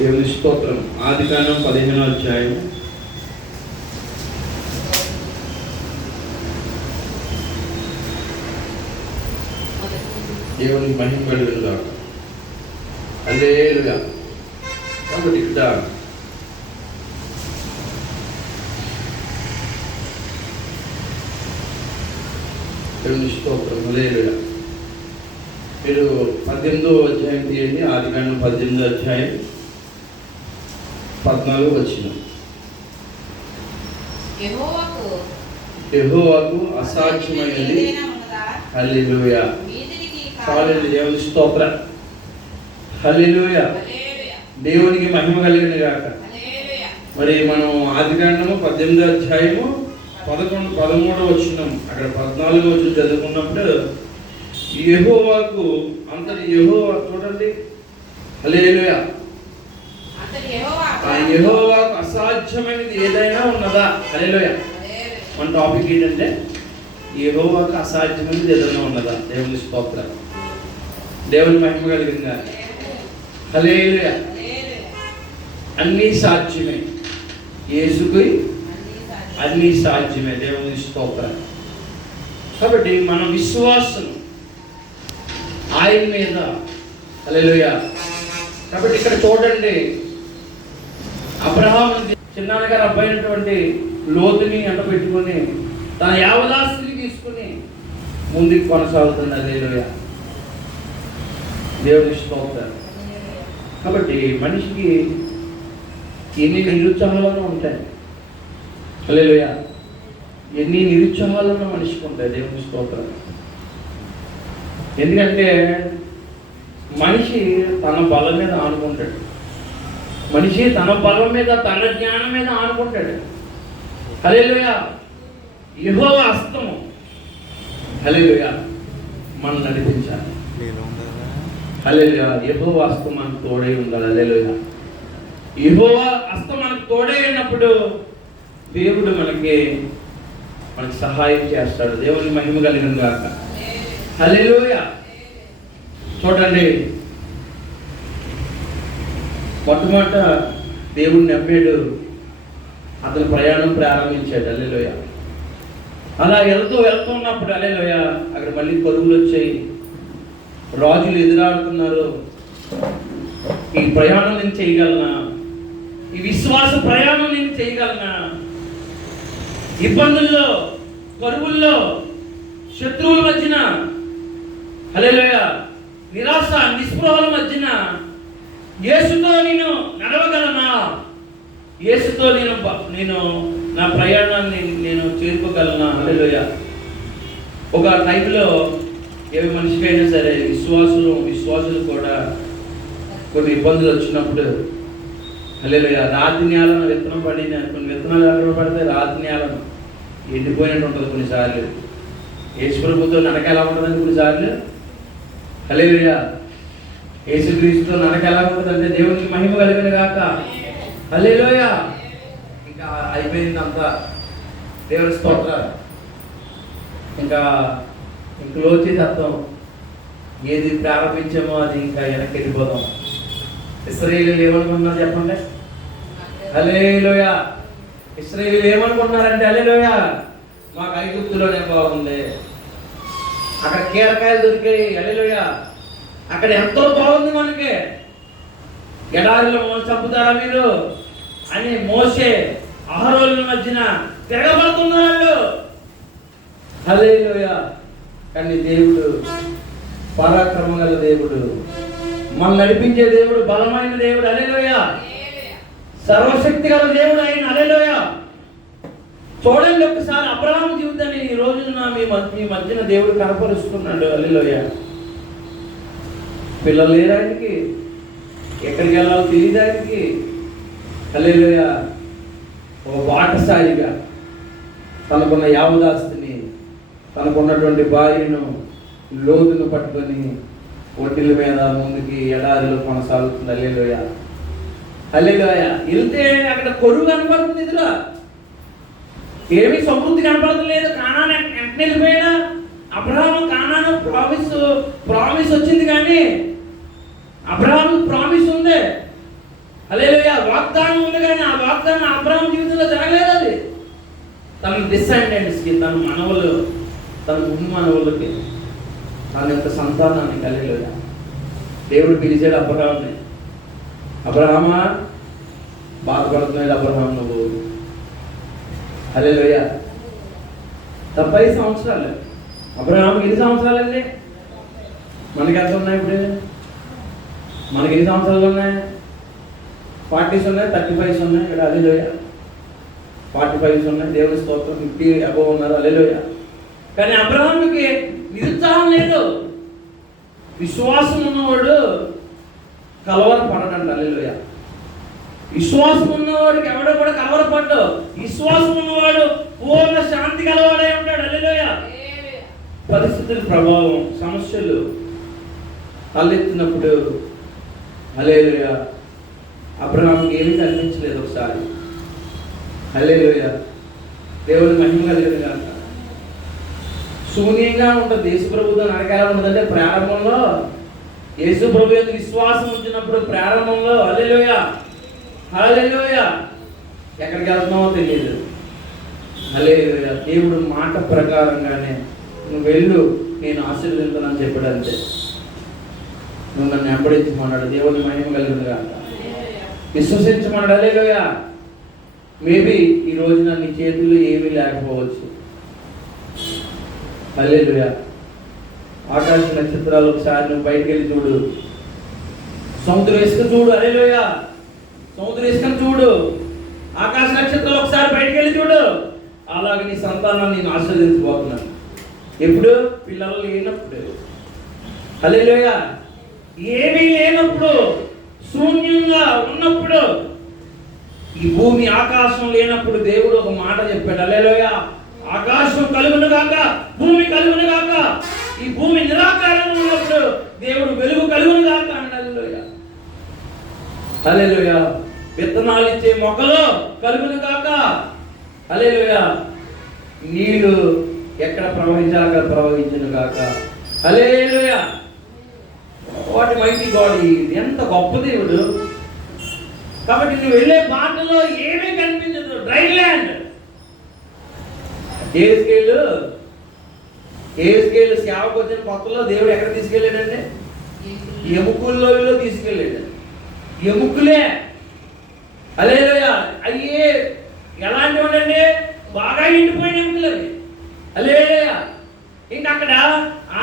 దేవుని స్తోత్రం. ఆదికాండం 15వ అధ్యాయం దేవుని మహిమ కలుగునుగాక. హల్లెలూయా. కాబట్టి ఇక్కడ దేవుని స్తోత్రం. హల్లెలూయా. మీరు 18వ అధ్యాయం తీయండి. ఆదికాండం 18వ అధ్యాయం 14వ వచనం. యెహోవాకు అసాధ్యమైనది హల్లెలూయా. చాలండి. దేవుని స్తోత్రం. హల్లెలూయా. దేవునికి మహిమ కలిగిన గాక. మరి మనం ఆదికాండము 18వ అధ్యాయము 13వ వచనం, అక్కడ 14వ వచనం చదువుకున్నప్పుడు యెహోవాకు అంతటి యెహోవా చూడండి. హల్లెలూయా. యెహోవాకు అసాధ్యమైనది ఏదైనా ఉన్నదా? హల్లెలూయా. మన టాపిక్ ఏంటంటే యెహోవాకు అసాధ్యమైనది ఏదైనా ఉన్నదా? దేవుని స్తోత్రం. దేవుని మహిమ కలిగిందా? హల్లెలూయా. అన్నీ సాధ్యమే. యేసుకి అన్నీ సాధ్యమే. దేవుని స్తోత్రం. కాబట్టి మన విశ్వాసం ఆయన మీద. హల్లెలూయా. కాబట్టి ఇక్కడ చూడండి, అబ్రహాము చిన్నాన్నగారు అబ్బాయినటువంటి లోతుని అంటపెట్టుకొని తన యావదాస్తిని తీసుకుని ముందుకు కొనసాగుతుంది. హల్లెలూయా. దేవుని స్తోత్రం. కాబట్టి మనిషికి ఎన్ని నిరుత్సాహాలను ఉంటాయి. హల్లెలూయా. ఎన్ని నిరుత్సాహాలను మనిషికి ఉంటాయి. దేవుని స్తోత్రం. ఎందుకంటే మనిషి తన బలం మీద ఆనుకుంటాడు. మనిషి తన బలం మీద, తన జ్ఞానం మీద ఆనుకుంటాడు. హల్లెలూయా. యెహోవా హస్తము హల్లెలూయా మనం నడిపించాలి. హల్లెలూయా. యెహోవా హస్తం మనకు తోడై ఉండాలి. హల్లెలూయా. యెహోవా హస్తం మనకు తోడై ఉన్నప్పుడు దేవుడు మనకి సహాయం చేస్తాడు. దేవుని మహిమ కలిగిన గాక. హల్లెలూయా. చూడండి, మొట్టమొదట దేవుడిని నమ్మాడు, అతను ప్రయాణం ప్రారంభించాడు. హల్లెలూయా. అలా వెళ్తున్నప్పుడు హల్లెలూయా అక్కడ మళ్ళీ కరువులు వచ్చాయి, రాజులు ఎదురాడుతున్నారు. ఈ ప్రయాణం నేను చేయగలనా? ఈ విశ్వాస ప్రయాణం నేను చేయగలనా? ఇబ్బందుల్లో, కరువుల్లో, శత్రువుల మధ్యన, హల్లెలూయా, నిరాశ నిస్పృహల మధ్యన యేసుతో నేను నడవగలనా? యేసుతో నేను నా ప్రయాణాన్ని నేను చేరుకోగలనా? హల్లెలూయా. ఒక టైంలో ఏ మనిషికైనా సరే, విశ్వాసులు కూడా కొన్ని ఇబ్బందులు వచ్చినప్పుడు హల్లెలూయా రాతి నేలను విత్తనం పడిన కొన్ని విత్తనాలు ఎక్కడ పడితే రాతి నేలను ఎండిపోయినట్టు ఉంటుంది కొన్నిసార్లు. యేసు ప్రభుతో నడక ఎలా ఉంటుందండి కొన్నిసార్లు? హల్లెలూయా. యేసుక్రీస్తుతో నడక ఎలా ఉంటుందంటే దేవునికి మహిమ కలిగిన గాక. హల్లెలూయా. ఇంకా అయిపోయిందంతా. దేవుని స్తోత్రం. ఇంకా క్లోజ్ చేసేద్దాం. ఏది ప్రారంభించామో అది ఇంకా వెనక్కి వెళ్ళిపోదాం. ఇశ్రాయేలీయులు ఏమనుకున్నారు చెప్పండి? హల్లెలూయా. ఇశ్రాయేలీయులు ఏమనుకున్నారంటే హల్లెలూయా మాకు ఐగుప్తులోనే బాగుంది, అక్కడ కీరకాయలు దొరికాయి. హల్లెలూయా. అక్కడ ఎంతో బాగుంది మనకి, ఎడారిలో చంపుతారా మీరు అని మోసే అహరోనుల మధ్యన తిరగబడుతున్నారు. హల్లెలూయా. కానీ దేవుడు పరాక్రమ గల దేవుడు, మనం నడిపించే దేవుడు, బలమైన దేవుడు. హల్లెలూయా. సర్వశక్తి గల దేవుడు ఆయన. హల్లెలూయా. చూడండి ఒకసారి అబ్రహాము జీవితాన్ని ఈ రోజున మీ మధ్యన దేవుడు కనపరుస్తున్నాడు. హల్లెలూయా. పిల్లలు లేదానికి, ఎక్కడికి వెళ్ళాలో తెలియదానికి, హల్లెలూయా, ఒక బాటసారిగా తనకున్న యావదాస్తిని, తనకున్నటువంటి భార్యను, లోతును పట్టుకొని ఒంటిల మీద ముందుకి ఎడారిలో కొనసాగుతుంది. హల్లెలూయా. హల్లెలూయా. వెళ్తే అక్కడ కొరువు కనపడుతుంది. ఎదురా ఏమీ సమృద్ధి కనపడలేదు. కానాను వెంటనే వెళ్ళిపోయినా అబ్రహాము కానాను ప్రామిస్ వచ్చింది, కానీ అబ్రహాము ప్రామిస్ ఉంది. హల్లెలూయా. వాగ్దానం ఉంది కానీ ఆ వాగ్దానం అబ్రహాము జీవితంలో జరగలేదు. అది తన డిసెండెంట్స్కి, తన మనవలు, తన ముందు మనవులకి, తన యొక్క సంతానానికి. హల్లెలూయా. దేవుడు పిలిచాడు అబ్రహాముని. అబ్రహామా, బాధపడుతున్నాడు అబ్రహాము నువ్వు. హల్లెలూయా. 70 సంవత్సరాలు. అబ్రహాముకి ఎన్ని సంవత్సరాలండి? మనకి ఎంత ఉన్నాయి ఇప్పుడు? మనకి ఎన్ని సంవత్సరాలు ఉన్నాయి? 40s ఉన్నాయి, 35s ఉన్నాయి. ఇక్కడ హల్లెలూయా 45s ఉన్నాయి. దేవుని స్తోత్రం. 50 అబోవ్ ఉన్నారు. హల్లెలూయా. కానీ అబ్రహాముకి నిరుత్సాహం లేదు. విశ్వాసం ఉన్నవాడు కలవరపడడంట. హల్లెలూయా. విశ్వాసం ఉన్నవాడికి ఎవడో కూడా కలవరపడ్డు. విశ్వాసం ఉన్నవాడు పూర్ణ శాంతి కలవాడై ఉంటాడు. హల్లెలూయా. పరిస్థితుల ప్రభావం, సమస్యలు తలెత్తినప్పుడు హల్లెలూయా అబ్రహాముకి ఏమీ కనిపించలేదు ఒకసారి. హల్లెలూయా. దేవుని మహిమ కలిగింది కనుక శూన్యంగా ఉంటుంది. యేసు ప్రభుతో నడకాల ఉన్నదంటే ప్రారంభంలో యేసు ప్రభు యొక్క విశ్వాసం ఉంచినప్పుడు ప్రారంభంలో హల్లెలూయా హల్లెలూయా ఎక్కడికి వెళ్తున్నామో తెలియదు. హల్లెలూయా. దేవుడు మాట ప్రకారంగానే నువ్వు వెళ్ళు, నేను ఆశీర్వదించానని చెప్పాడంతే. నువ్వు నన్ను వెంబడించమన్నాడు. దేవుని మహిమ కలిగింది కనుక విశ్వసించమన్నాడు. హల్లెలూయా. మేబీ ఈ రోజున నీ చేతుల్లో ఏమీ లేకపోవచ్చు. హల్లెలూయా. ఆకాశ నక్షత్రాలు ఒకసారి నువ్వు బయటికి వెళ్ళి చూడు. సముద్రం ఇసుక చూడు. హల్లెలూయా. సముద్రం ఇసుకను చూడు. ఆకాశ నక్షత్రాలు ఒకసారి బయటికి వెళ్ళి చూడు. అలాగే నీ సంతానాన్ని నేను ఆశీర్వదించబోతున్నాను. ఎప్పుడు? పిల్లలు లేనప్పుడు. హల్లెలూయా. ఏమీ లేనప్పుడు, శూన్యంగా ఉన్నప్పుడు, ఈ భూమి ఆకాశం లేనప్పుడు దేవుడు ఒక మాట చెప్పాడు. హల్లెలూయా. ఆకాశం కలుగును గాక, భూమి కలుగును గాక. ఈ భూమి నిరాకారంగా ఉన్నప్పుడు దేవుడు వెలుగు కలుగును గాక అన్నాడు. హల్లెలూయా. హల్లెలూయా. విత్తనాలు ఇచ్చే మొక్కలు కలుగును గాక. హల్లెలూయా. నీళ్లు ఎక్కడ ప్రవహించాలి అక్కడ ప్రవహించును గాక. హల్లెలూయా. వాటి మైటీ గాడ్. ఎంత గొప్ప దేవుడు. కాబట్టి నువ్వు వెళ్ళే బాటలో ఏమీ కనిపించదు, డ్రై ల్యాండ్. ఏస్కేలు సేవకు వచ్చిన కొత్తలో దేవుడు ఎక్కడ తీసుకెళ్ళాడంటే ఎముకల్లో తీసుకెళ్ళాడు. ఎముకలే. హల్లెలూయా. అయ్యే ఎలాంటి వాడండి? బాగా ఎండిపోయిన ఎముకలు అవి. హల్లెలూయా. ఇంకా అక్కడ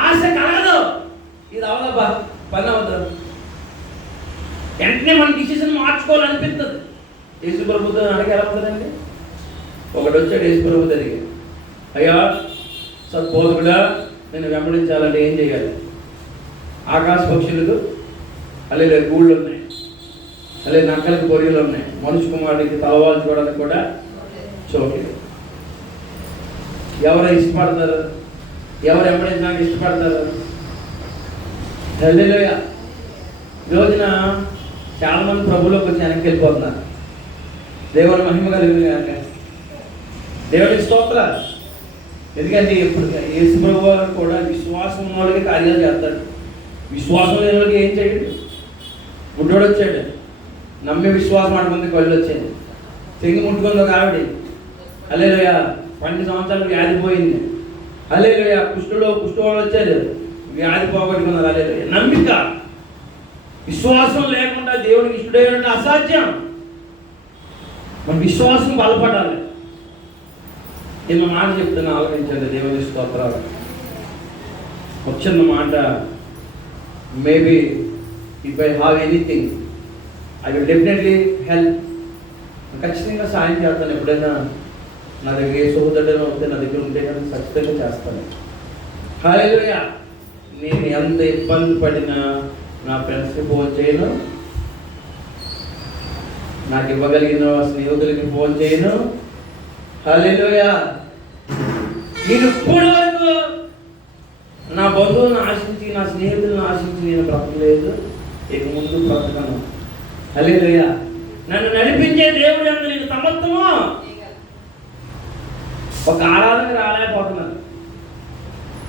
ఆశ కలగదు. ఇది అవదబ్బా, పని అవుతుంది. వెంటనే మన డిసిషన్ మార్చుకోవాలనిపిస్తుంది. యేసు ప్రభుత్వం అడిగి ఎలా ఉంటుందండి? ఒకటి వచ్చాడు యేసు ప్రభు దగ్గరికి. అయ్యా సద్బోధకుడా, నేను వెంబడించాలంటే ఏం చేయాలి? ఆకాశ పక్షులకు అలాగే గూళ్ళు ఉన్నాయి, అలాగే నక్కలకు గొర్రెలు ఉన్నాయి, మనుషు కుమారుడికి తలవాళ్ళు చూడడానికి కూడా చోటు. ఎవరు ఇష్టపడతారు? ఎవరు వెంబడించడానికి ఇష్టపడతారు? హల్లెలూయా. ఈ రోజున చాలా మంది ప్రభువులోకి వచ్చి వెనక్కి వెళ్ళిపోతున్నారు. దేవుని మహిమ కలిగింది కనుక దేవునికి స్తోత్రాలు. ఎందుకంటే ఎప్పుడు యేసు ప్రభువు కూడా విశ్వాసం ఉన్న వాళ్ళకి కార్యాలు చేస్తాడు. విశ్వాసం లేని వాళ్ళకి ఏం చేయడు. గుడ్డోడు వచ్చాడు, నమ్మి విశ్వాసం ఆడుకుంది, కళ్ళు వచ్చాడు. చెంగి ముట్టుకుంది ఒక ఆవిడ. హల్లెలూయా. 12 సంవత్సరాలు వ్యాధి పోయింది. హల్లెలూయా. కుష్ఠవాళ్ళు వచ్చారు, వ్యాధి పోగొట్టుకున్నారు. హల్లెలూయా. నమ్మిక, విశ్వాసం లేకుండా దేవునికి ఇష్టడైన అసాధ్యం. మన విశ్వాసం బలపడాలి. నేను మాట చెప్తున్నా, ఆలోచించండి. దేవుని స్తోత్రాలు. వచ్చిన మాట, maybe if I have anything I will definitely help. ఖచ్చితంగా సాయం చేస్తాను. ఎప్పుడైనా నా దగ్గర ఏ సోదరుడైనా ఉంటే, నా దగ్గర ఉంటే కానీ ఖచ్చితంగా చేస్తాను. హల్లెలూయా. నేను ఎంత ఇబ్బంది పడినా నా ఫ్రెండ్స్కి ఫోన్ చేయను, నాకు ఇవ్వగలిగిన స్నేహితులకి ఫోన్ చేయను. హల్లెలూయా. నేను ఇప్పటి వరకు నా బంధువులను ఆశించి, నా స్నేహితులను ఆశించి నేను బ్రతకలేదు, ఇక ముందు బ్రతకను. హల్లెలూయా. నన్ను నడిపించే దేవుడు అందు నేను సమర్థము. ఒక ఆరాధనకు రాలేకపోతున్నాను.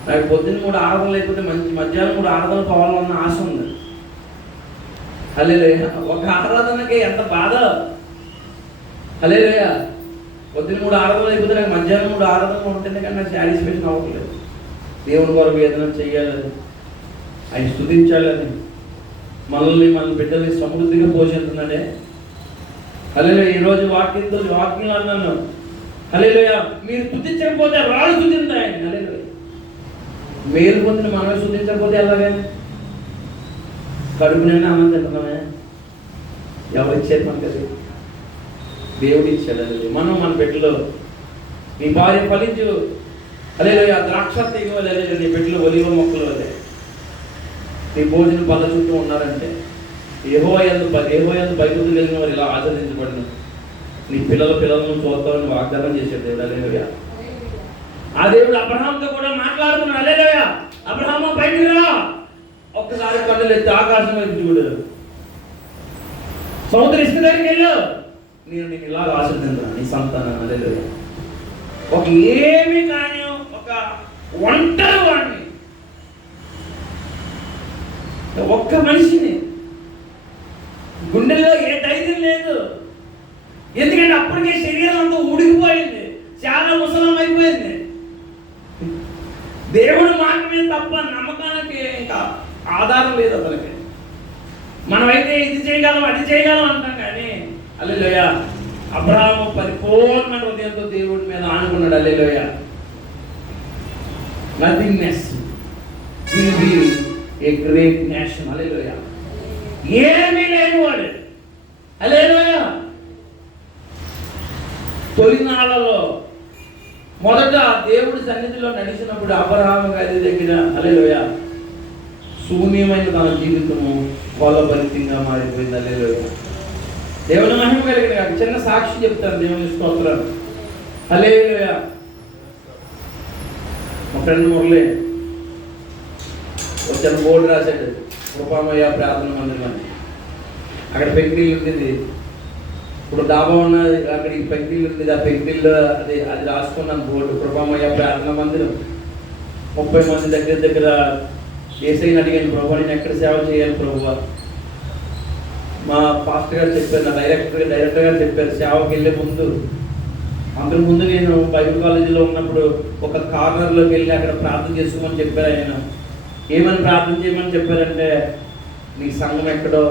నాకు పొద్దున్న 3 ఆరాధనలు లేకపోతే మధ్యాహ్నం 3 ఆరాధనలు పోవాలన్న ఆశ ఉంది. హల్లెలూయా. ఒక ఆరాధనకి ఎంత బాధ. హల్లెలూయా. పొద్దున్న 3 ఆరాధనలు అయిపోతే నాకు మధ్యాహ్నం 3 ఆరాధనలు ఉంటేనే కానీ నాకు సాటిస్ఫాక్షన్ అవ్వట్లేదు. దేవుని కొరకు ఏదైనా చెయ్యాలని, ఆయన స్తుతించాలని, మనల్ని మన బిడ్డల్ని సమృద్ధిగా పోషిస్తున్నాడే. హల్లెలూయా. ఈరోజు వాక్యం అన్నాను. హల్లెలూయా. మీరు స్తుతించకపోతే రాళ్ళు స్తుతింతాయి ఆయన. హల్లెలూయా. మేలు పొందిన మనమే స్తుతించకపోతే ఎలాగే? కడుపు నిండా అన్నం తింటున్నామే. ఎవరు ఇచ్చేది మనకి? దేవుడు ఇచ్చాడు. మనం మన బిడ్డలో నీ భార్య ఫలించు. హల్లెలూయా. ద్రాక్ష తీగ వలె నీ బిడ్డలు ఒలివ మొక్కలు వలె నీ భోజనం బల్ల చుట్టూ ఉన్నారంటే యెహోవా యందు భయభక్తులు కలిగిన వారు ఇలా ఆచరించబడిన నీ పిల్లలను చూస్తామని వాగ్దానం చేశాడు దేవుడు. హల్లెలూయా. ఆ దేవుడు అబ్రహాంతో కూడా మాట్లాడుతున్నాడు. హల్లెలూయా. అబ్రహాము బయటికి రా. ఒక్కసారి కన్నులు ఎత్తి ఆకాశం వైపు చూడు. సముద్ర ఇసుక దగ్గరికి వెళ్ళు. నేను ఇలా ఆశీర్వదించాను నీ సంతానం. హల్లెలూయా. ఒక ఏమి కానీ ఒక ఒంటరి వాడిని, ఒక్క మనిషిని, గుండెల్లో ఏ ధైర్యం లేదు. ఎందుకంటే అప్పటికే శరీరం అంతా ఉడికిపోయింది, చాలా ముసలం అయిపోయింది. దేవుడు మాత్రమే తప్ప నమ్మకానికి ఇంకా ఆధారం లేదు అతనికి. మనమైతే ఇది చేయగలం అది చేయగలం అంటాం కానీ హల్లెలూయా. అబ్రహాము పరిపూర్ణ హృదయంతో దేవుడి మీద ఆనుకున్నాడు. Hallelujah. Nothingness will be a great nation. Hallelujah. ఏమీ లేనివాడు. హల్లెలూయా. తొలినాళ్ళలో మొదట దేవుడి సన్నిధిలో నడిచినప్పుడు అబ్రహాము గారి దగ్గర హల్లెలూయా శూన్యమైన తన జీవితము ఫలభరితంగా మారిపోయింది. హల్లెలూయా. దేవుని మహిమ కలిగిన చిన్న సాక్షి చెప్తాను. దేవుని స్తోత్రం. హల్లెలూయా. మా ఫ్రెండ్ మురళి వచ్చిన బోర్డు రాశాడు, కృపామయ్య ప్రార్థన మందిరం అని. అక్కడ పెంకిళ్ళు ఉంటుంది. ఇప్పుడు డాబా ఉన్నది, అక్కడికి పెంకిళ్ళు ఉంటుంది. ఆ పెంకిళ్ళు అది రాసుకున్నాను బోర్డు, కృపామయ్య ప్రార్థన మందిరం. 30 మంది దగ్గర ఏసైని అడిగాను, ప్రభు నేను ఎక్కడ సేవ చేయాలి ప్రభు? మా పాస్టర్ గారు చెప్పారు, నా డైరెక్టర్ గారు చెప్పారు, సేవకి వెళ్ళే ముందు అంతకు ముందు నేను బైబిల్ కాలేజీలో ఉన్నప్పుడు ఒక కార్నర్లోకి వెళ్ళి అక్కడ ప్రార్థన చేసుకోమని చెప్పారు. ఆయన ఏమని ప్రార్థన చేయమని చెప్పారంటే, నీ సంఘం ఎక్కడో,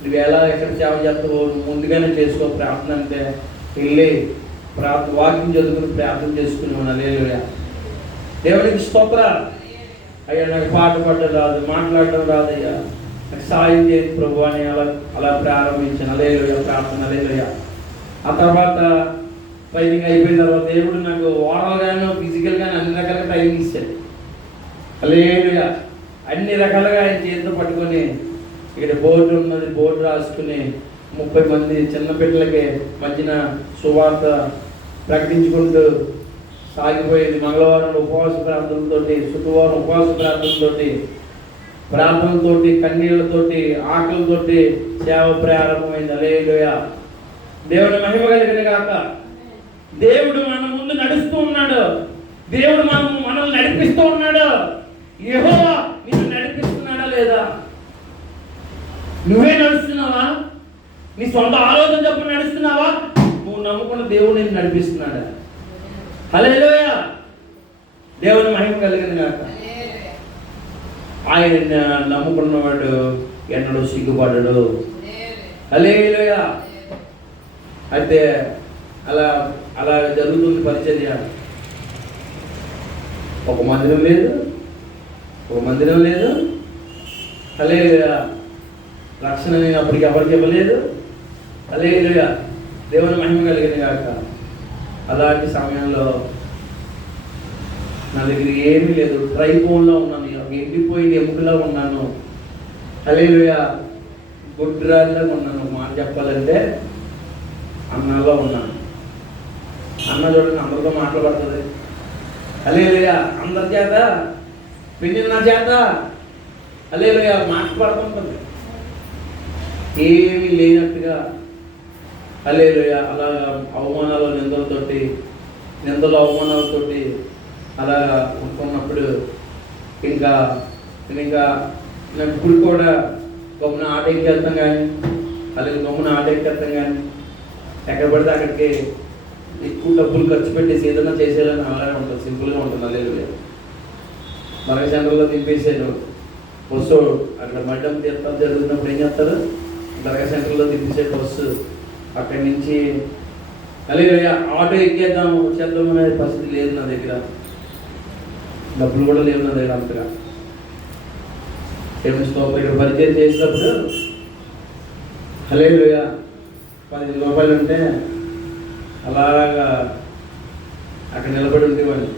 నువ్వు ఎక్కడ సేవ చేస్తావో ముందుగానే చేసుకో ప్రార్థన అంటే వెళ్ళి వాక్యం చదువుకుని ప్రార్థన చేసుకున్నాను. హల్లెలూయా. దేవునికి స్తోత్రం. అయ్యా నాకు పాట పాడడం రాదు, మాట్లాడడం రాదయ్యా, నాకు సాయం చేయండి ప్రభు అని అలా ప్రారంభించాను. హల్లెలూయా ప్రార్థన. హల్లెలూయా. ఆ తర్వాత ట్రైనింగ్ అయిపోయిన తర్వాత దేవుడు నాకు ఓరల్గాను ఫిజికల్గాను అన్ని రకాలుగా ట్రైనింగ్ ఇచ్చాడు. హల్లెలూయా. అన్ని రకాలుగా ఆయన చేతితో పట్టుకొని ఇక్కడ బోర్డు ఉన్నది, బోర్డు రాసుకుని 30 మంది చిన్న బిడ్డలకి మధ్యన సువార్త ప్రకటించుకుంటూ సాగిపోయేది. మంగళవారం ఉపవాస ప్రార్థనలతోటి, శుక్రవారం ఉపవాస ప్రార్థనలతోటి, కన్నీళ్లతోటి, ఆకలితోటి సేవ ప్రారంభమైంది. హల్లెలూయా. దేవుని మహిమ కలిగిన గాక. దేవుడు మన ముందు నడుస్తూ ఉన్నాడు. దేవుడు మనల్ని నడిపిస్తూ ఉన్నాడు. యెహోవా నిన్ను నడిపిస్తున్నాడా లేదా? నువ్వే నడుస్తున్నావా? నీ సొంత ఆలోచన చెప్పు నడుస్తున్నావా? నువ్వు నమ్ముకున్న దేవుడు నిన్ను నడిపిస్తున్నాడా? హల్లెలూయా. దేవుని మహిమ కలిగింది కాక. ఆయన నమ్ముకున్నవాడు ఎన్నడూ సిగ్గుపడడు. హల్లెలూయా. అయితే అలా జరుగుతుంది పరిచర్య. ఒక మందిరం లేదు. హల్లెలూయా. రక్షణ నేను అప్పటికి ఎవరికి ఇవ్వలేదు. హల్లెలూయా. దేవుని మహిమ కలిగింది కాక. అలాంటి సమయంలో నా దగ్గర ఏమీ లేదు, ట్రైబోన్లో ఉన్నాను, ఎండిపోయిన ఎముకలో ఉన్నాను. హల్లెలూయా. గుడ్రాల్లో ఉన్నాను. మాట చెప్పాలంటే అన్నాలో ఉన్నాను. అన్న చూడండి అందరితో మాట్లాడుతుంది. హల్లెలూయా. అందరి చేత పిన్నిన చేత హల్లెలూయా మాట్లాడుతుంటుంది. ఏమీ లేనట్టుగా హల్లెలూయా. అలా నిందలు అవమానాలతోటి అలా ఉంటున్నప్పుడు ఇంకా నాకు ఇప్పుడు కూడా గమ్మున ఆట ఎక్కేస్తాం కానీ అలాగే గమ్మున ఆట ఎక్కేస్తాం కానీ ఎక్కడ పడితే అక్కడికి ఎక్కువ డబ్బులు ఖర్చు పెట్టేసి ఏదైనా చేసేయాలని అలాగే ఉంటుంది, సింపుల్గా ఉంటుంది. అల్లెలు మరొక సెంటర్లో దింపేసాను బస్సు అక్కడ మడ్డం తీర్థాలు జరుగుతున్నప్పుడు ఏం చేస్తారు, దర్గా సెంటర్లో దింపేసే బస్సు అక్కడి నుంచి అలాగే ఆటో ఎక్కేద్దాం వచ్చేద్దాం అనే పరిస్థితి లేదు నా దగ్గర, డబ్బులు కూడా లేవు నా దగ్గర అంతగా. ఇక్కడ పరిచయం చేసినప్పుడు హల్లెలూయా 10 రూపాయలు ఉంటే అలాగా అక్కడ నిలబడి ఉండేవాడిని.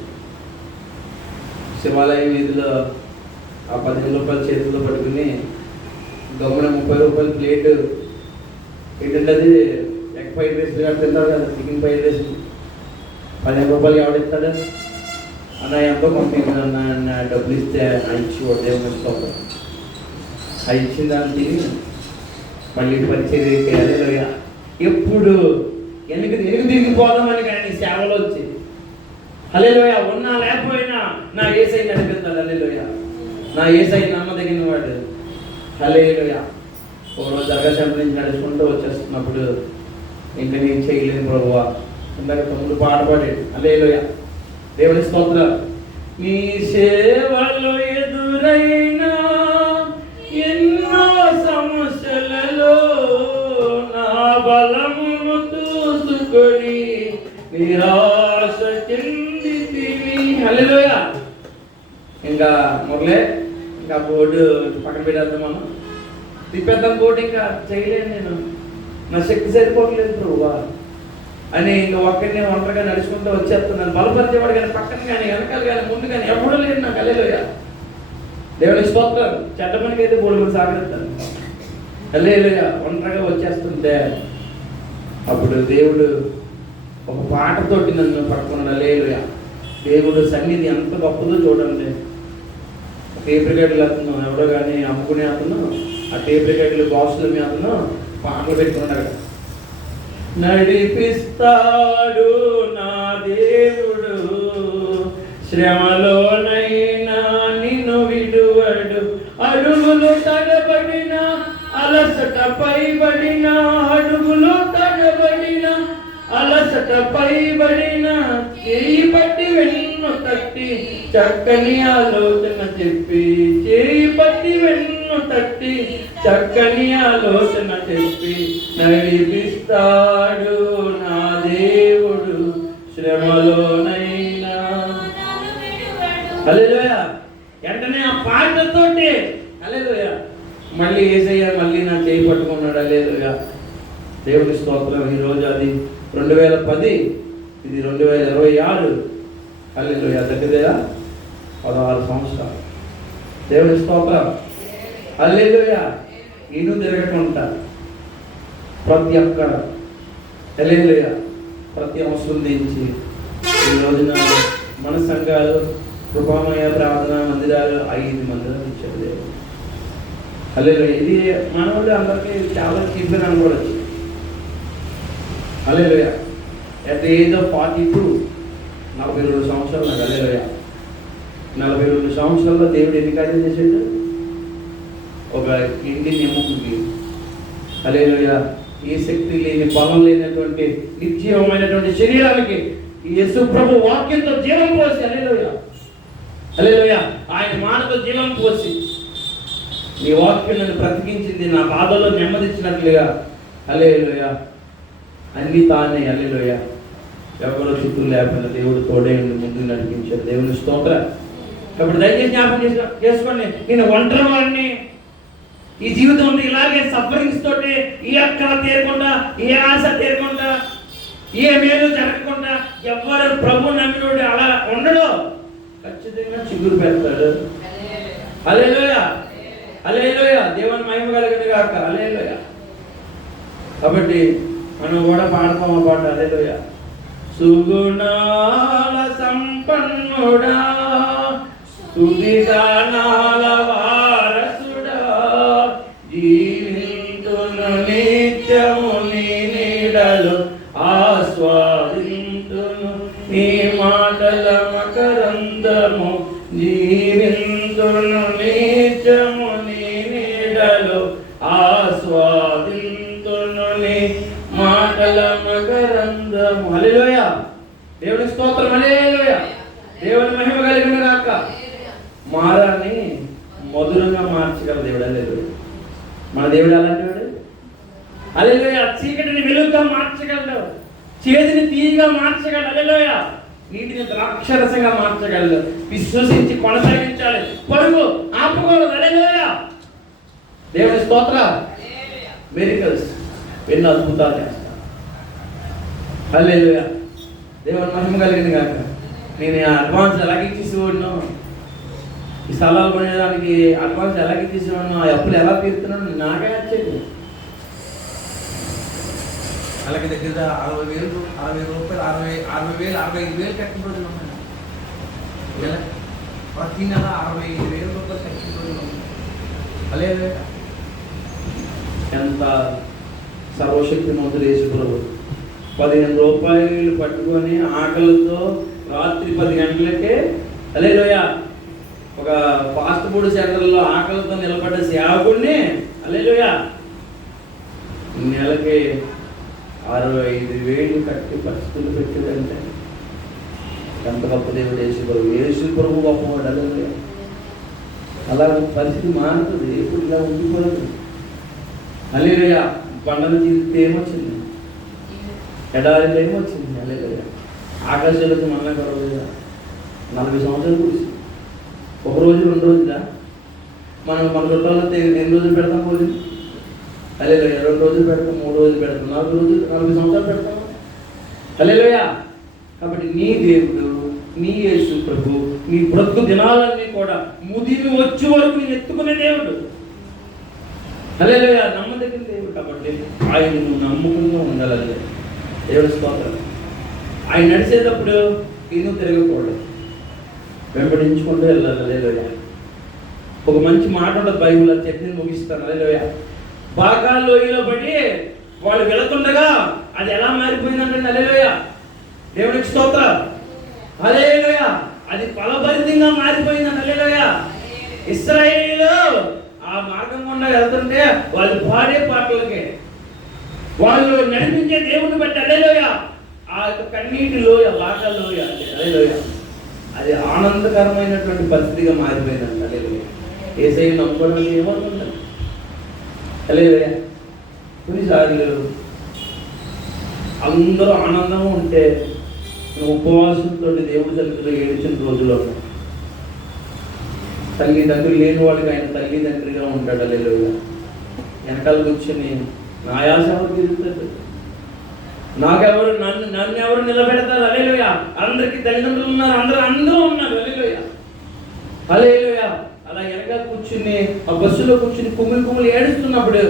శివాలయం వీధిలో ఆ 15 రూపాయలు చేతుల్లో పట్టుకుని గమ్మున 30 రూపాయలు ప్లేటు ఏంటంటే అది ఎగ్ ఫ్రైడ్ రైస్ తింటారు కదా, చికెన్ ఫ్రైడ్ రైస్ 15 రూపాయలు ఎవడిస్తాడు అన్న, ఎంతో పంపించిన డబ్బులు ఇస్తే ఇచ్చి దేవుని ఇస్తాడు. ఆ ఇచ్చిన దాన్ని తిని మళ్ళీ పరిచయం ఎప్పుడు వెనక్కి తిరిగిపోదామని కానీ సేవలో వచ్చి హల్లెలూయా ఉన్నా లేకపోయినా నా యేసయ్య నడిపిస్తాడు. హల్లెలూయా నా యేసయ్య నమ్మదగిన వాడు. హల్లెలూయా ఒక రోజు దర్గా సెంటర్ నుంచి నడుచుకుంటూ వచ్చేస్తున్నప్పుడు ఇంకా నేను చేయలేను ప్రభువా, ఇందాక తమ్ముడు పాట పాడాడు. హల్లెలూయా దేవుని స్తోత్రం. నీ సేవలో ఎదురైనా ఎన్నో సమస్యలలో నా బలమును చూసుకొని నిరాశ చెందితివి. హల్లెలూయా. ఇంకా మురళే ఇంకా బోర్డు పక్కన పెట్టేద్దాం, మనం తిప్పేద్దాం బోర్డు, ఇంకా చేయలేను నేను, నా శక్తి సరిపోవట్లేదు ప్రభువా అని ఇంకా ఒక్కడిని ఒంటరిగా నడుచుకుంటూ వచ్చేస్తున్నాను. బలపరిచేవాడు కానీ పక్కన కానీ వెనకాల కానీ ముందు కానీ ఎప్పుడూ లేదు నాకు. హల్లెలూయా దేవుని స్తోత్రం. చెడ్డ పనికి అయితే బోర్డు సాగలుగుతాను. హల్లెలూయా ఒంటరిగా వచ్చేస్తుంటే అప్పుడు దేవుడు ఒక పాటతోటి నన్ను పట్టుకున్నాడు. హల్లెలూయా దేవుడు సన్నిధి ఎంత గొప్పదో చూడండి. టేప్ రికార్డులు అతను ఎవడో కానీ అమ్ముకునే అతను ఆ టేప్ రికార్డులు బాక్సుల మీద అతను పాటలు పెట్టుకున్నాడు. నడిపిస్తాడు నా దేవుడు శ్రమలోనైనా నిన్ను విడువడు, అడుగులు తడబడిన అలసట పైబడిన, అడుగులు తడబడిన అలసట పైబడిన, చేయి పట్టి వెన్ను తట్టి చక్కని ఆలోచన చెప్పి, చేయి పట్టి వెన్ను తట్టి చక్కని ఆలోచన చెప్పి నడిపిస్తాడు నా దేవుడు శ్రమలోనైనా. హల్లెలూయా. వెంటనే ఆ పాటతోటి హల్లెలూయా మళ్ళీ యేసయ్య మళ్ళీ నా చేయి పట్టుకున్నాడు. హల్లెలూయా దేవుని స్తోత్రం. ఈరోజు అది 2010, ఇది 2026. హల్లెలూయా దగ్గర 16 సంవత్సరాలు. దేవుని స్తోత్రం. హల్లెలూయా. నేను తిరగకుండా ప్రతి ఒక్క హల్లెలూయా ప్రతి అవసరం దించి ఈ రోజున మన సంఘాలు కృపామయ ప్రార్థన మందిరాలు 5 మందిరాలు ఇచ్చాడు దేవుడు. హల్లెలూయా. ఇది మనవాళ్ళు అందరికీ చాలా చీప్గా అనుకోవచ్చు. హల్లెలూయా. అట్ ది ఏజ్ ఆఫ్ 42 42 సంవత్సరాలు నాకు. హల్లెలూయా 42 సంవత్సరాల్లో దేవుడు ఎన్ని కార్యాలు చేసాడు. ఒక ఇంటిని ఎముకకి హల్లెలూయా ఈ శక్తి లేని బలం లేనటువంటి నిర్జీవమైనటువంటి శరీరానికి యేసు ప్రభు వాక్యంతో జీవం పోసి హల్లెలూయా హల్లెలూయా ఆయన మాటతో జీవం పోసి నీ వాక్యం నన్ను బ్రతికించింది, నా బాధలో నెమ్మదిచ్చినట్లుగా. హల్లెలూయా అన్ని తానే. హల్లెలూయా ఎవరో చుట్టూ లేకపోయినా దేవుడు తోడే ముందుకు నడిపించాడు. దేవుని స్తోత్రం. ఇప్పుడు దయచేసి జ్ఞాపకం చేసుకోండి, నేను ఒంటరి వాడిని. ఈ జీవితంలో ఇలాగే సఫరింగ్స్ తోటి ఏ అక్కర తీరకుండా, ఏ ఆశ తీరకుండా, ఏ మేలు జరగకుండా ఎవరు ప్రభు నమ్మినోడు అలా ఉండడు, ఖచ్చితంగా చిగురు పెడతాడు. హల్లెలూయా హల్లెలూయా దేవుని మహిమ కలుగును గాక. హల్లెలూయా. కాబట్టి మనం కూడా పాడతాం ఆ పాట. హల్లెలూయా. సుగుణాల సంపన్నుడా సువిధానాల వారసుడా జీవింతును నిత్యము నీ నీడలో ఆస్వాదింతును నీ మాటల మకరందము జీవింతును నిత్యము నీ నీడలో ఆస్వాదింతునుని మాటల మకరందము. హల్లెలూయా, దేవుని స్తోత్రం. హల్లెలూయా, దేవుని మహిమ కలిగిన గాక. మారాన్ని మధురంగా మార్చగల దేవుడు. హల్లెలూయా, మన దేవుడు అలాంటి వాడు. హల్లెలూయా, చీకటిని వెలుగుగా మార్చగలడు, చేతిని తీయగా మార్చగలడు. హల్లెలూయా, నీటిని ద్రాక్షరసంగా మార్చగలడు. విశ్వసించి కొనసాగించాలి, పరుగు ఆపుకోలేదు. హల్లెలూయా, దేవుని స్తోత్ర. మిరకల్స్, ఎన్నో అద్భుతాలు చేస్తాను. హల్లెలూయా, దేవుని మహిమ కలిగింది కాక. నేను అడ్వాన్స్ ఎలాగ ఇచ్చేసేవాడినో, ఈ స్థలాలు కొనేదానికి అడ్వాన్స్ ఎలాగ ఇచ్చేసేవాడినో, ఆ అప్పులు ఎలా తీరుతున్నాను నాకే వచ్చేది. అలాగే దగ్గర 60,000 రూపాయలు 60,000 65,000 కట్టిన రోజులు ఉన్నాయి. ప్రతి నెల 65,000 రూపాయలు కట్టిన రోజులు ఉన్నాయి. అలాగే ఎంత సర్వశక్తి మంతులు యేసు ప్రభు 15 రూపాయలు పట్టుకొని ఆకలితో రాత్రి 10 గంటలకే, హల్లెలూయా, ఒక ఫాస్ట్ ఫుడ్ సెంటర్లో ఆకలితో నిలబడ్డ సేవకుడిని, హల్లెలూయా, నెలకి 65,000 కట్టి పరిస్థితులు పెట్టాడంటే ఎంత గొప్ప దేవుడు యేసు ప్రభు. యేసు ప్రభు గొప్పవాడు. హల్లెలూయా, అలా పరిస్థితి మారుతుంది, ఎప్పుడు ఇలా ఉండిపోదు. హల్లెలూయా, పండగ జీవితం ఏమొచ్చింది, ఎడారి ఏమొచ్చింది. హల్లెలూయా, ఆకాశాలకు మళ్ళా గొడవలేదా, 40 సంవత్సరాలు కూర్చి ఒక రోజు 2 రోజులా. మన చుట్టాలతో ఎన్ని రోజులు పెడతాం భోజనం? హల్లెలూయా, 2 రోజులు పెడతాం, 3 రోజులు పెడతాం, 4 రోజులు, 40 సంవత్సరాలు పెడతాం. హల్లెలూయా, కాబట్టి నీ దేవుడు, నీ యేసు ప్రభు నీ బ్రతుకు దినాలన్నీ కూడా ముదిమి వచ్చే వరకు నేను ఎత్తుకునే దేవుడు. హల్లెలూయా, నమ్మదగిన దేవుడు. కాబట్టి ఆయన నువ్వు నమ్మకంగా ఉండాలి. దేవుడి స్తోత్రం. ఆయన నడిచేటప్పుడు నేను తిరగకూడదు, వెంబడించుకుంటూ వెళ్ళాలి. హల్లెలూయా, ఒక మంచి మాట ఉంటుంది బైబిల్, అది చెప్పి ముగిస్తాను. హల్లెలూయా, బాగా లోయలో పడి వాళ్ళు వెళుతుండగా అది ఎలా మారిపోయిందంటే, హల్లెలూయా, దేవునికి స్తోత్రం. హల్లెలూయా, అది ఫలభరితంగా మారిపోయిందండి. హల్లెలూయా, ఇశ్రాయేలీయులు ఆ మార్గం గుండా వెళ్తుంటే వాళ్ళు పాడే పాటలకి, వాళ్ళు నడిపించే దేవుని బట్టి, హల్లెలూయా, ఆ యొక్క కన్నీటి లోయ, లాట లోయ, హల్లెలూయా, అది ఆనందకరమైనటువంటి పరిస్థితిగా మారిపోయిందండి. హల్లెలూయా, యేసయ్య నమ్ముకోవడం ఏమవుతుంది. హల్లెలూయా, కొన్నిసార్లు అందరూ ఆనందంగా ఉంటే ఉపవాసంతో దేవుడి సన్నిధిలో ఏడ్చిన రోజుల్లో తల్లిదండ్రులు లేని వాళ్ళకి ఆయన తల్లిదండ్రిగా ఉంటాడు. హల్లెలూయా, వెనకాల కూర్చొని నా ఆయాస ఎవరు తిరుగుతారు, నాకెవరు, నన్ను ఎవరు నిలబెడతారు. హల్లెలూయా, అందరికీ తల్లిదండ్రులు ఉన్నారు, అందరూ ఉన్నారు. హల్లెలూయా, హల్లెలూయా, అలా వెనకాల కూర్చుని ఆ బస్సులో కూర్చుని కుమ్ములు ఏడుస్తున్నప్పుడు,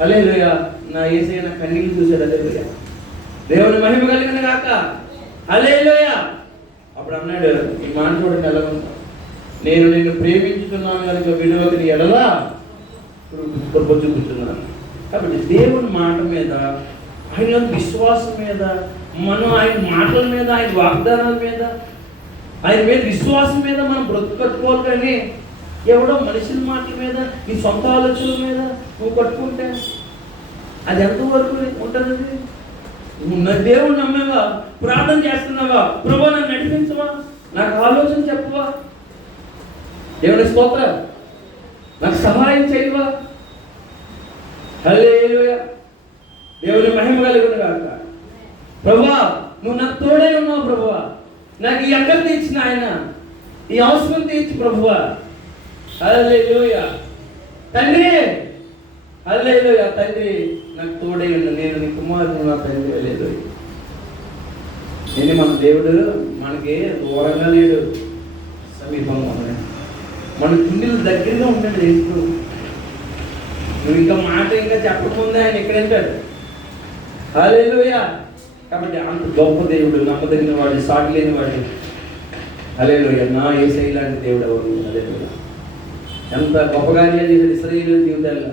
హల్లెలూయా, నా యేసయ్య నా కన్నీళ్ళు చూశాడు. హల్లెలూయా, దేవుని మహిమ కలిగిన గాక. హల్లెలూయా, అప్పుడు అన్నాడు, ఈ మాట చూడండి ఎలా ఉందా, నేను నిన్ను ప్రేమించుతున్నాను కనుక విలువకు నీ ఎడలా కూర్చున్నాను. కాబట్టి దేవుని మాట మీద, ఆయన విశ్వాసం మీద, మనం ఆయన మాటల మీద, ఆయన వాగ్దానాల మీద, ఆయన మీద విశ్వాసం మీద మనం బ్రతుకు కట్టుకోవాలి. కానీ ఎవడో మనుషుల మాటల మీద, నీ సొంత ఆలోచనల మీద నువ్వు కట్టుకుంటే అది ఎంతవరకు ఉంటుంది? దేవుడు నమ్మేవా, ప్రార్థన చేస్తున్నావా, ప్రభువా నన్ను నడిపించవా, నాకు ఆలోచన చెప్పవా, దేవుని స్తోత్రం, నాకు సహాయం చేయవా. హల్లెలూయా, దేవుని మహిమ కలిగిన గాక. ప్రభువా నువ్వు నాకు తోడే ఉన్నావు, ప్రభువా నాకు ఈ అక్కలు తీర్చిన ఆయన, ఈ అవసరం తీర్చి ప్రభువా. హల్లెలూయా, తండ్రి, హల్లెలూయా, తండ్రి నాకు తోడే ఉన్నా, నేను నీ కుమారుడు, నా తండ్రి. హల్లెలూయా, నేను మన దేవుడు మనకి దూరంగా లేడు, సమీపంగా ఉన్నాడు, మన గుండెలు దగ్గరగా ఉంటాడు. ఎప్పుడు నువ్వు ఇంకా మాట ఇంకా చెప్పకముందే ఆయన ఎక్కడ ఉంటాడు. హల్లెలూయా, కాబట్టి అంత గొప్ప దేవుడు, నమ్మదగిన వాడు, సాటి లేని వాడు. హల్లెలూయా, నా యేసయ్య లాంటి దేవుడు ఎవరు? హల్లెలూయా, ఎంత గొప్ప కార్యాలు చేశాడు ఇశ్రాయేలు జీవితాల్లో,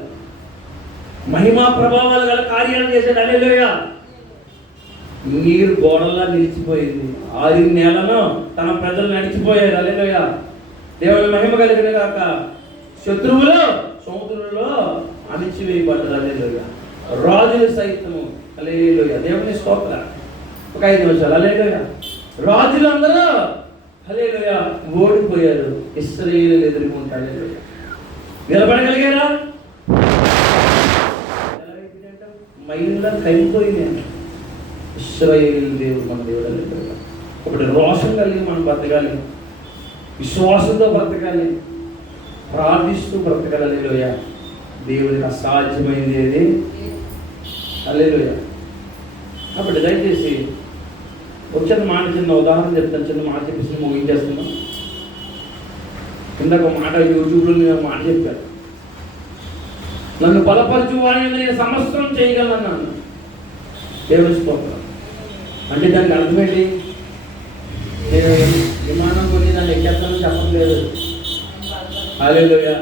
మహిమా ప్రభావాలు గల కార్యాలు చేశాడు. హల్లెలూయా, నీరు గోడల్లా నిలిచిపోయింది, 6 నెలలను తన ప్రజలు నడిచిపోయారు. హల్లెలూయా, దేవుని మహిమ కలిగిన గాక. శత్రువులు సముద్రంలో అణిచి అణిచివేయబడ్డారు. హల్లెలూయా. రాజులు సైతము, హల్లెలూయా, దేవుని స్తోత్ర. ఒక 5 నిమిషాలు. హల్లెలూయా. రాజులందరూ హల్లెలూయా ఓడిపోయారు, ఇశ్రాయేలీయులు ఎదుర్కొంటారు. హల్లెలూయా. నిలబడగలిగారా? మైండ్లో కరిగిపోయింది. ఇశ్రాయేలీయుల దేవుడు మన దేవుడు. హల్లెలూయా. ఇప్పుడు రోషం కలిగి మనం బ్రతకాలి, విశ్వాసంతో బ్రతకాలి, ప్రార్థిస్తూ బ్రతకాలి. హల్లెలూయా. దేవుడికి అసాధ్యమైంది ఏది? హల్లెలూయా. కాబట్టి దయచేసి వచ్చిన మాట, చిన్న ఉదాహరణ చెప్తాను, చిన్న మాట చెప్పేసి ముగించేస్తున్నాం. ఇందాక ఒక మాట యూట్యూబ్లో నేను ఒక మాట చెప్పాను, నన్ను బలపరచు వాడిని నేను సమస్తం చేయగలన్నాను. దేవుని స్తోత్రం. అంటే దానికి అర్థమేంటి? నేను విమానం కొని నన్ను ఎక్కేస్తానని చెప్పట్లేదు. హల్లెలూయా.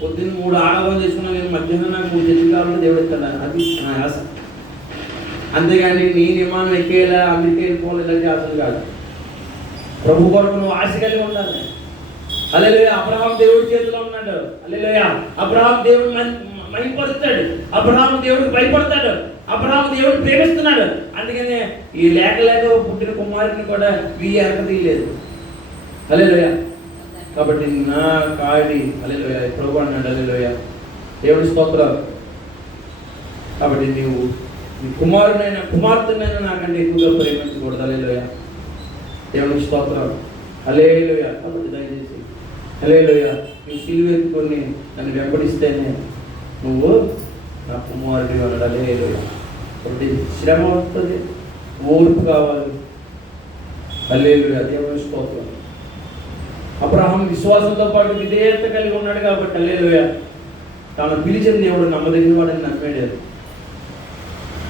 పొద్దున్న 3 ఆడవాళ్ళు చేసుకున్నా, నేను మధ్యాహ్నం నాకు 3 చెట్లు కావాలంటే దేవుడు ఇస్తాను. అది నా ఆశ. అంతేగాని నీ విమానం ఎక్కేలా అమెరికా వెళ్ళిపోవాలి ఆశలు కాదు. ప్రభు కొరకు నువ్వు ఆశ కలిగి ఉండాలి. హల్లెలూయా. అబ్రహాం దేవుడి చేతిలో ఉన్నాడు. హల్లెలూయా. అబ్రహాం దేవుడు మహిమపరుస్తాడు, అబ్రహాం దేవుడికి భయపడతాడు, అబ్రహాం దేవుడిని ప్రేమిస్తున్నాడు. అందుకనే ఈ లేక పుట్టిన కుమారుని కూడా వీయక తీయలేదు. హల్లెలూయా. కాబట్టి నా కాడి, హల్లెలూయా, ప్రభు అన్నాడు. హల్లెలూయా. దేవుడి స్తోత్రం. కాబట్టి నీవు నీ కుమార్తెనైనా నాకంటే ఎక్కువగా ప్రేమించకూడదు. హల్లెలూయా. దేవుడి స్తోత్రం. హల్లెలూయా. కాబట్టి దయచేసి హల్లెలూయా, నువ్వు సిలువ ఎత్తుకొని నన్ను వెంబడిస్తేనే నువ్వు నా కుమారుడిగా ఉన్నాడు. హల్లెలూయా. కాబట్టి శ్రమ వస్తుంది, ఓర్పు కావాలి. హల్లెలూయా. దేవుని స్తోత్రం. అబ్రహాం విశ్వాసంతో పాటు విధేయత కలిగి ఉన్నాడు కాబట్టి హల్లెలూయా, తాను పిలిచిన దేవుడు నమ్మదగిన వాడని నమ్మాడు.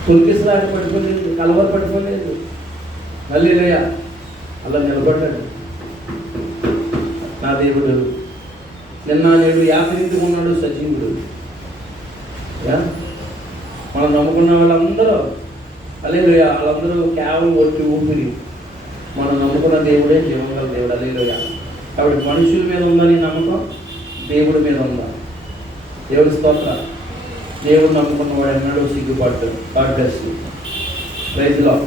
తొలికిసలాగా పట్టుకోలేదు, కలవర పట్టుకోలేదు. హల్లెలూయా. అలా నిలబడ్డాడు. నా దేవుడు నిన్న నేడు యాత్రించుకు ఉన్నాడు, సజీవుడు. మనం నమ్ముకున్న వాళ్ళందరూ హల్లెలూయా, వాళ్ళందరూ కేవలం ఒట్టి ఊపిరి. మనం నమ్ముకున్న దేవుడే జీవంగల దేవుడు. హల్లెలూయా. కాబట్టి మనుషుల మీద ఉందని నమ్మకం, దేవుడి మీద ఉందా? దేవుడి స్తోత్ర. దేవుడు నమ్ముకున్న వాడు ఎన్నడూ సిగ్గుపడ్డాడు. God bless you. Praise the lord.